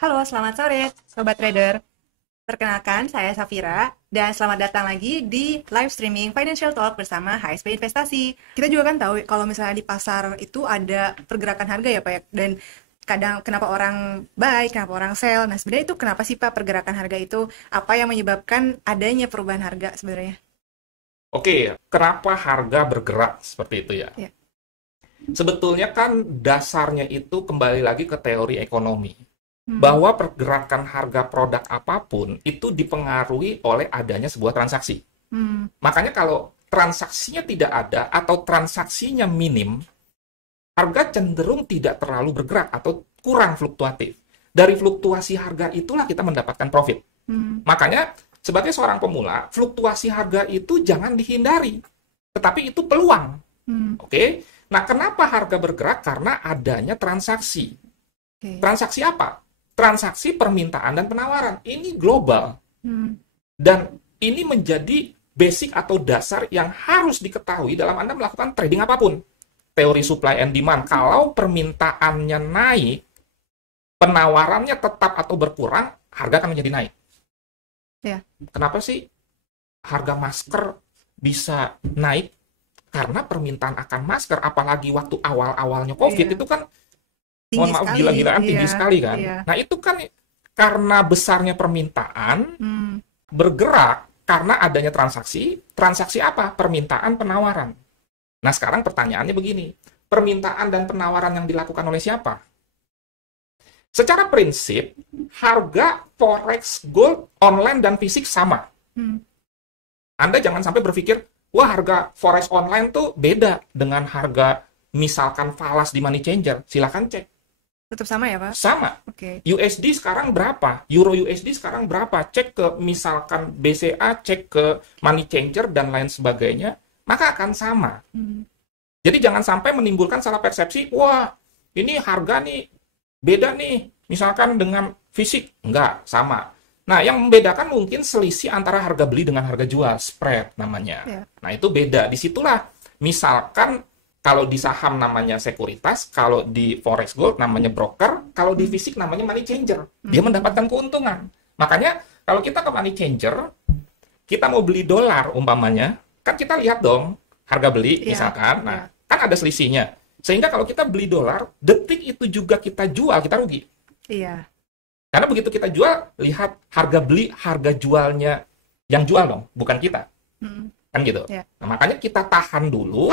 Halo, selamat sore, Sobat Trader. Perkenalkan, saya Safira, dan selamat datang lagi di live streaming Financial Talk bersama HSP Investasi. Kita juga kan tahu kalau misalnya di pasar itu ada pergerakan harga ya Pak ya, dan kadang kenapa orang buy, kenapa orang sell. Nah sebenarnya itu kenapa sih Pak pergerakan harga itu? Apa yang menyebabkan adanya perubahan harga sebenarnya? Oke, kenapa harga bergerak seperti itu ya? Ya. Sebetulnya kan dasarnya itu kembali lagi ke teori ekonomi. Hmm. Bahwa pergerakan harga produk apapun itu dipengaruhi oleh adanya sebuah transaksi. Hmm. Makanya kalau transaksinya tidak ada atau transaksinya minim, harga cenderung tidak terlalu bergerak atau kurang fluktuatif. Dari fluktuasi harga itulah kita mendapatkan profit. Hmm. Makanya sebagai seorang pemula, fluktuasi harga itu jangan dihindari, tetapi itu peluang. Hmm. Oke. Nah, kenapa harga bergerak? Karena adanya transaksi. Oke. Transaksi apa? Transaksi permintaan dan penawaran. Ini global. Hmm. Dan ini menjadi basic atau dasar yang harus diketahui dalam Anda melakukan trading apapun. Teori supply and demand. Kalau permintaannya naik, penawarannya tetap atau berkurang, harga akan menjadi naik. Ya. Kenapa sih harga masker bisa naik? Karena permintaan akan masker, apalagi waktu awal-awalnya COVID, Iya. itu kan, mohon Tinggi maaf, sekali. gila-gilaan tinggi Iya. sekali kan. Iya. Nah, itu kan karena besarnya permintaan, Hmm. bergerak karena adanya transaksi. Transaksi apa? Permintaan, penawaran. Nah, sekarang pertanyaannya begini. Permintaan dan penawaran yang dilakukan oleh siapa? Secara prinsip, harga forex gold online dan fisik sama. Hmm. Anda jangan sampai berpikir, wah harga forex online tuh beda dengan harga misalkan falas di money changer. Silakan cek. Tetap sama ya Pak? Sama. Oke. USD sekarang berapa? Euro USD sekarang berapa? Cek ke misalkan BCA, cek ke money changer dan lain sebagainya, maka akan sama. Hmm. Jadi jangan sampai menimbulkan salah persepsi, wah ini harga nih beda nih, misalkan dengan fisik. Enggak, sama. Nah, yang membedakan mungkin selisih antara harga beli dengan harga jual, spread namanya. Ya. Nah, itu beda. Disitulah, misalkan kalau di saham namanya sekuritas, kalau di forex gold namanya broker, kalau di fisik namanya money changer. Dia mendapatkan keuntungan. Makanya, kalau kita ke money changer, kita mau beli dolar umpamanya, kan kita lihat dong harga beli Iya. misalkan. Iya. Nah, kan ada selisihnya. Sehingga kalau kita beli dolar, detik itu juga kita jual, kita rugi. Iya. Karena begitu kita jual, lihat harga beli, harga jualnya yang jual dong, bukan kita. Hmm. Kan gitu. Ya. Nah, makanya kita tahan dulu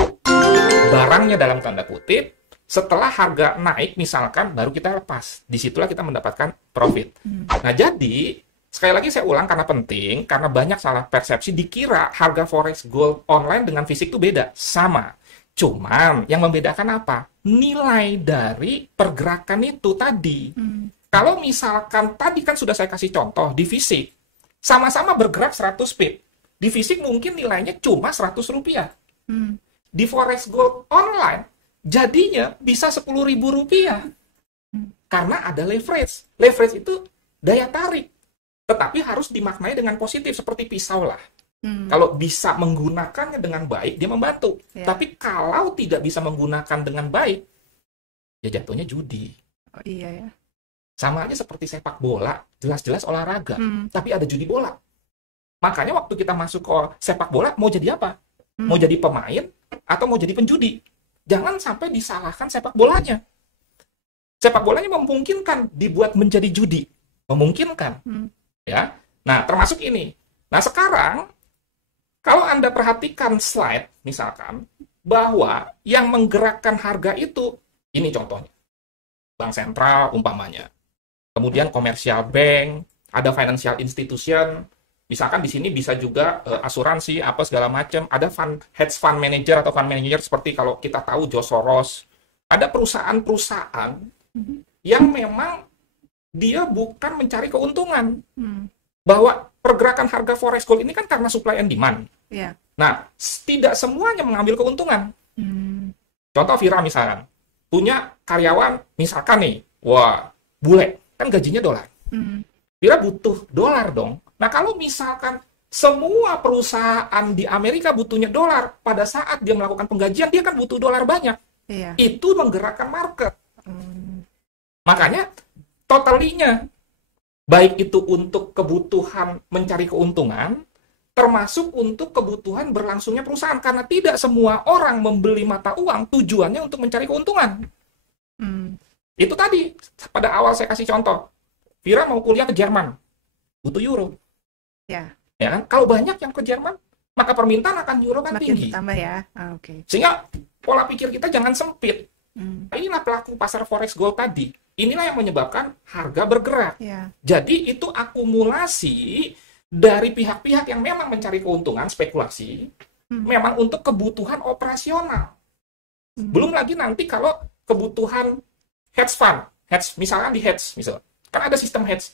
barangnya dalam tanda kutip, setelah harga naik misalkan, baru kita lepas. Disitulah kita mendapatkan profit. Nah, jadi, sekali lagi saya ulang karena penting, karena banyak salah persepsi, dikira harga forex gold online dengan fisik itu beda. Sama. Cuman, yang membedakan apa? Nilai dari pergerakan itu tadi. Hmm. Kalau misalkan tadi kan sudah saya kasih contoh di fisik, sama-sama bergerak 100 pip. Di fisik mungkin nilainya cuma 100 rupiah. Hmm. Di forex gold online, jadinya bisa 10.000 rupiah. Karena ada leverage. Leverage itu daya tarik. Tetapi harus dimaknai dengan positif, seperti pisau lah. Hmm. Kalau bisa menggunakannya dengan baik, dia membantu. Ya. Tapi kalau tidak bisa menggunakan dengan baik, ya jatuhnya judi. Oh, iya ya. Sama aja seperti sepak bola, jelas-jelas olahraga, Hmm. tapi ada judi bola. Makanya waktu kita masuk ke sepak bola, mau jadi apa? Hmm. Mau jadi pemain atau mau jadi penjudi? Jangan sampai disalahkan sepak bolanya. Sepak bolanya memungkinkan dibuat menjadi judi. Memungkinkan. Hmm. Ya. Nah, termasuk ini. Nah, sekarang, kalau Anda perhatikan slide, misalkan, bahwa yang menggerakkan harga itu, ini contohnya. Bank sentral umpamanya. Kemudian commercial bank, ada financial institution, misalkan di sini bisa juga asuransi, apa segala macam, ada hedge fund manager atau fund manager seperti kalau kita tahu George Soros. Ada perusahaan-perusahaan yang memang dia bukan mencari keuntungan. Hmm. Bahwa pergerakan harga forex gold ini kan karena supply and demand. Ya. Nah, tidak semuanya mengambil keuntungan. Hmm. Contoh Vira misalkan, punya karyawan misalkan nih, wah, bule. Kan gajinya dolar. Hmm. Dia butuh dolar dong. Nah, kalau misalkan semua perusahaan di Amerika butuhnya dolar, pada saat dia melakukan penggajian, dia kan butuh dolar banyak. Iya. Itu menggerakkan market. Hmm. Makanya, totalinya Baik itu untuk kebutuhan mencari keuntungan, termasuk untuk kebutuhan berlangsungnya perusahaan. Karena tidak semua orang membeli mata uang tujuannya untuk mencari keuntungan. Itu tadi, pada awal saya kasih contoh. Vira mau kuliah ke Jerman, butuh euro. Ya. Ya kan? Kalau banyak yang ke Jerman, maka permintaan akan euro kan Semakin tinggi. bertambah ya. Oke. Sehingga pola pikir kita jangan sempit. Nah, inilah pelaku pasar forex gold tadi. Inilah yang menyebabkan harga bergerak. Ya. Jadi itu akumulasi dari pihak-pihak yang memang mencari keuntungan, spekulasi, memang untuk kebutuhan operasional. Belum lagi nanti kalau kebutuhan hedge fund, misalkan di hedge, kan ada sistem hedge.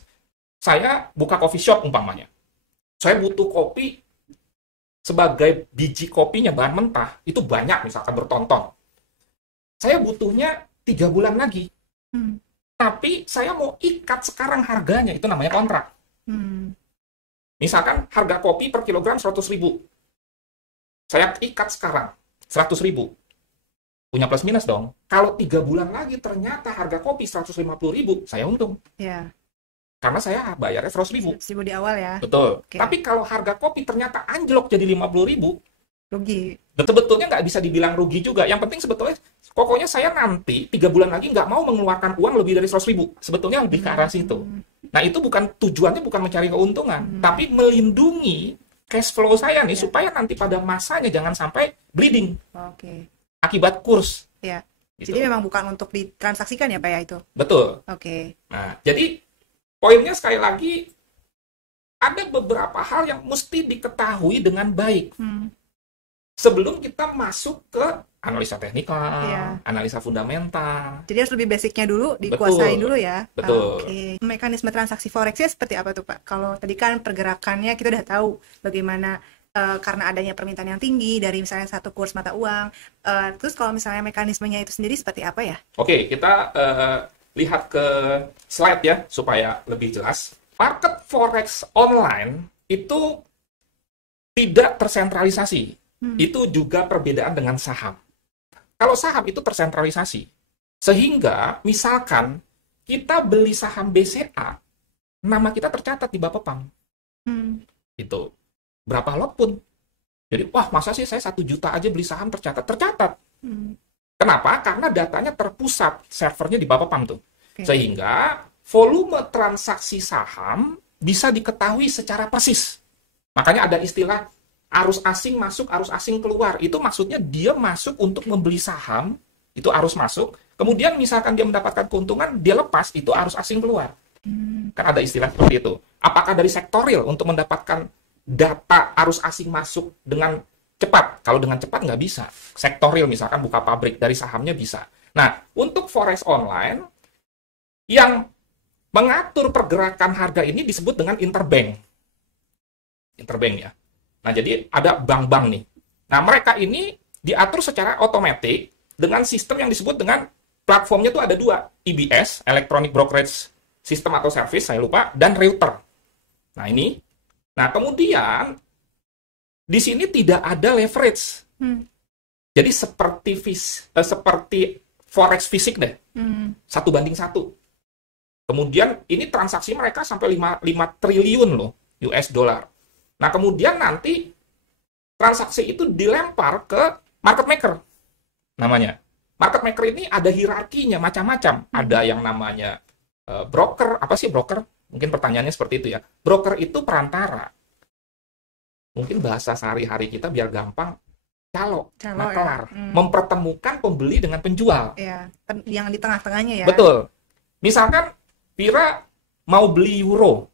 Saya buka coffee shop umpamanya. Saya butuh kopi sebagai biji kopinya bahan mentah, itu banyak misalkan bertonton. Saya butuhnya 3 bulan lagi. Tapi saya mau ikat sekarang harganya, itu namanya kontrak. Misalkan harga kopi per kilogram 100.000. Saya ikat sekarang 100.000. Punya plus minus dong. Kalau 3 bulan lagi ternyata harga kopi 150.000, saya untung. Ya. Karena saya bayarnya 100.000. 100.000 di awal ya. Betul. Oke. Tapi kalau harga kopi ternyata anjlok jadi 50.000, Rugi. sebetulnya nggak bisa dibilang rugi juga. Yang penting sebetulnya, pokoknya saya nanti 3 bulan lagi nggak mau mengeluarkan uang lebih dari 100.000. Sebetulnya lebih ke arah situ. Nah, itu tujuannya bukan mencari keuntungan, tapi melindungi cash flow saya nih, supaya nanti pada masanya jangan sampai bleeding Oke. akibat kurs. Ya. Gitu. Jadi memang bukan untuk ditransaksikan ya Pak ya itu. Betul. Oke. Nah, jadi poinnya sekali lagi, ada beberapa hal yang mesti diketahui dengan baik. Sebelum kita masuk ke analisa teknikal, Iya. analisa fundamental. Jadi harus lebih basicnya dulu, dikuasain dulu ya. Betul. Oke. Mekanisme transaksi forex-nya seperti apa tuh Pak? Kalau tadi kan pergerakannya kita udah tahu bagaimana karena adanya permintaan yang tinggi dari misalnya satu kurs mata uang. Terus kalau misalnya mekanismenya itu sendiri seperti apa ya? Oke, kita lihat ke slide ya, supaya lebih jelas. Market forex online itu tidak tersentralisasi. Itu juga perbedaan dengan saham. Kalau saham itu tersentralisasi. Sehingga, misalkan kita beli saham BCA, nama kita tercatat di Bapepam. Itu. Berapa lot pun. Jadi, wah masa sih saya 1 juta aja beli saham tercatat? Tercatat. Kenapa? Karena datanya terpusat, servernya di Bapepam tuh. Oke. Sehingga volume transaksi saham bisa diketahui secara persis. Makanya ada istilah arus asing masuk, arus asing keluar. Itu maksudnya dia masuk untuk membeli saham, itu arus masuk. Kemudian misalkan dia mendapatkan keuntungan, dia lepas, itu arus asing keluar. Kan ada istilah seperti itu. Apakah dari sektoril untuk mendapatkan data arus asing masuk dengan cepat? Kalau dengan cepat nggak bisa. Sektoril misalkan buka pabrik, dari sahamnya bisa. Nah, untuk forex online, yang mengatur pergerakan harga ini disebut dengan interbank. Interbank ya. Nah, jadi ada bank-bank nih. Nah, mereka ini diatur secara otomatis dengan sistem yang disebut dengan platformnya itu ada 2. EBS, Electronic Brokerage System atau Service, saya lupa, dan Router. Nah, ini. Nah, kemudian di sini tidak ada leverage. Jadi seperti forex fisik deh. 1:1. Kemudian ini transaksi mereka sampai 5 triliun loh US dollar. Nah, kemudian nanti transaksi itu dilempar ke market maker namanya. Market maker ini ada hierarkinya macam-macam. Ada yang namanya broker. Apa sih broker? Mungkin pertanyaannya seperti itu ya. Broker itu perantara. Mungkin bahasa sehari-hari kita biar gampang, calo makelar. Ya. Mempertemukan pembeli dengan penjual. Ya, yang di tengah-tengahnya ya. Betul. Misalkan Vira mau beli euro,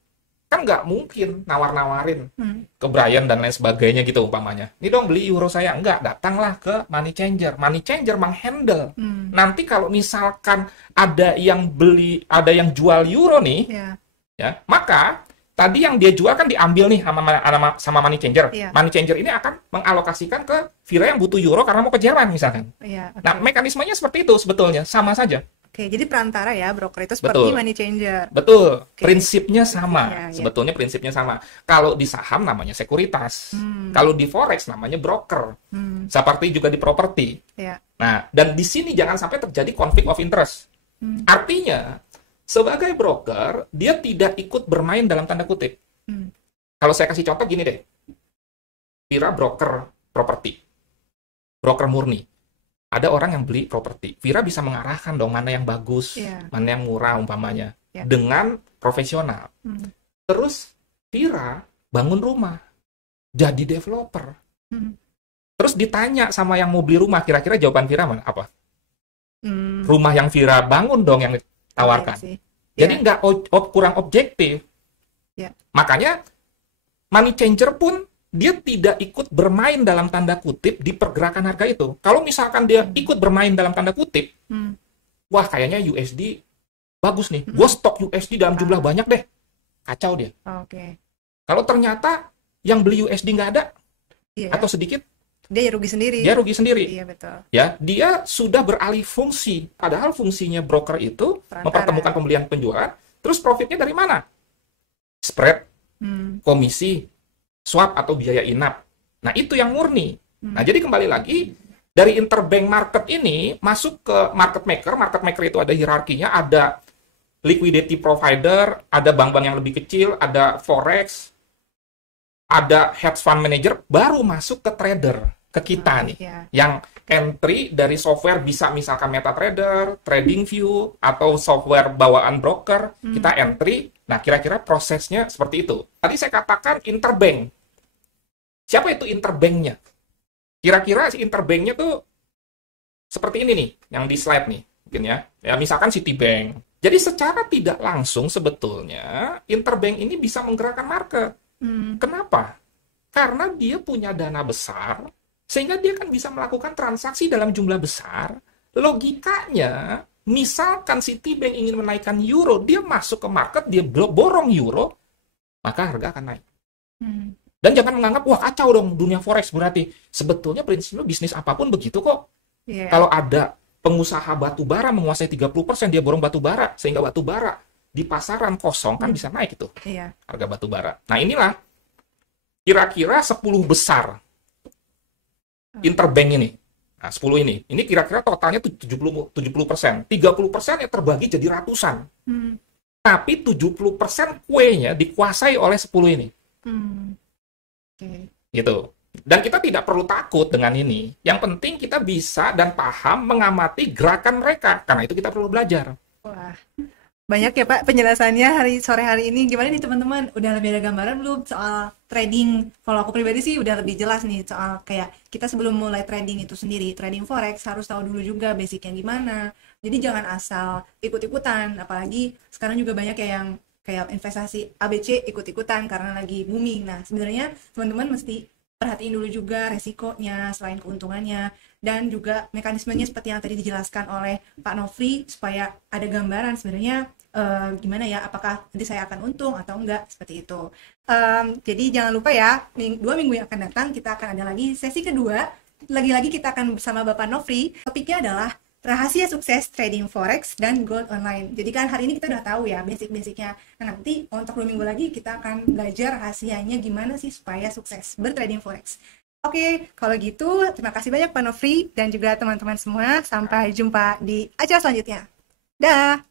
kan nggak mungkin nawar-nawarin ke Brian dan lain sebagainya gitu umpamanya. Ini dong beli euro saya. Enggak, datanglah ke money changer. Money changer menghandle. Nanti kalau misalkan ada yang jual euro nih, ya, maka tadi yang dia jual kan diambil nih sama money changer. Iya. Money changer ini akan mengalokasikan ke Vira yang butuh euro karena mau ke Jerman misalkan. Iya, Nah, mekanismenya seperti itu sebetulnya, sama saja. Oke, jadi perantara ya, broker itu seperti Betul. money changer. Betul, Oke. prinsipnya sama. Iya, iya. Sebetulnya prinsipnya sama. Kalau di saham namanya sekuritas. Kalau di forex namanya broker. Seperti juga di properti. Ya. Nah, dan di sini jangan sampai terjadi conflict of interest. Artinya, Sebagai broker, dia tidak ikut bermain dalam tanda kutip. Hmm. Kalau saya kasih contoh gini deh, Vira broker properti, broker murni. Ada orang yang beli properti, Vira bisa mengarahkan dong mana yang bagus, mana yang murah umpamanya, dengan profesional. Terus Vira bangun rumah, jadi developer. Terus ditanya sama yang mau beli rumah, kira-kira jawaban Vira apa? Rumah yang Vira bangun dong yang ditawarkan. Jadi nggak kurang objektif. Makanya money changer pun dia tidak ikut bermain dalam tanda kutip di pergerakan harga itu. Kalau misalkan dia ikut bermain dalam tanda kutip, wah kayaknya USD bagus nih. Gue stok USD dalam jumlah banyak deh. Kacau dia. Kalau ternyata yang beli USD nggak ada, atau sedikit, dia rugi sendiri. Dia rugi sendiri. Iya, betul. Ya, dia sudah beralih fungsi. Padahal fungsinya broker itu mempertemukan pembelian penjualan. Terus profitnya dari mana? Spread, komisi, swap atau biaya inap. Nah, itu yang murni. Nah, jadi kembali lagi, dari interbank market ini masuk ke market maker. Market maker itu ada hierarkinya, ada liquidity provider, ada bank-bank yang lebih kecil, ada forex, ada hedge fund manager, baru masuk ke trader, ke kita nih. Yang entry dari software bisa misalkan MetaTrader, TradingView, atau software bawaan broker, kita entry. Nah, kira-kira prosesnya seperti itu. Tadi saya katakan interbank. Siapa itu interbanknya? Kira-kira si interbanknya tuh seperti ini nih, yang di slide nih, mungkin ya. Ya, misalkan Citibank. Jadi secara tidak langsung sebetulnya interbank ini bisa menggerakkan market. Kenapa? Karena dia punya dana besar, sehingga dia kan bisa melakukan transaksi dalam jumlah besar. Logikanya, misalkan Citibank ingin menaikkan euro, dia masuk ke market, dia borong euro, maka harga akan naik. Dan jangan menganggap, wah kacau dong dunia forex berarti. Sebetulnya prinsipnya bisnis apapun begitu kok. Kalau ada pengusaha batu bara menguasai 30%, dia borong batu bara, sehingga batu bara di pasaran kosong kan bisa naik itu. Harga batu bara. Nah inilah, kira-kira 10 besar interbank ini. Nah 10 ini. Ini kira-kira totalnya 70%. 30% yang terbagi jadi ratusan. Tapi 70% kuenya dikuasai oleh 10 ini. Gitu. Dan kita tidak perlu takut dengan ini. Yang penting kita bisa dan paham mengamati gerakan mereka. Karena itu kita perlu belajar. Wah, banyak ya Pak penjelasannya sore hari ini. Gimana nih teman-teman? Udah lebih ada gambaran belum soal trading? Kalau aku pribadi sih udah lebih jelas nih soal kayak kita sebelum mulai trading itu sendiri, trading forex harus tahu dulu juga basicnya gimana. Jadi jangan asal ikut-ikutan. Apalagi sekarang juga banyak yang kayak investasi ABC ikut-ikutan karena lagi booming. Nah, sebenarnya teman-teman mesti perhatiin dulu juga resikonya selain keuntungannya, dan juga mekanismenya seperti yang tadi dijelaskan oleh Pak Nofri, supaya ada gambaran sebenarnya gimana ya, apakah nanti saya akan untung atau enggak, seperti itu. Jadi jangan lupa ya, 2 minggu yang akan datang kita akan ada lagi sesi kedua. Lagi-lagi kita akan bersama Bapak Nofri. Topiknya adalah rahasia sukses trading forex dan gold online. Jadi kan hari ini kita udah tahu ya basic-basicnya. Nah, nanti untuk 2 minggu lagi kita akan belajar rahasianya gimana sih supaya sukses bertrading forex. Oke, kalau gitu terima kasih banyak Pak Nofri dan juga teman-teman semua. Sampai jumpa di acara selanjutnya. Dah.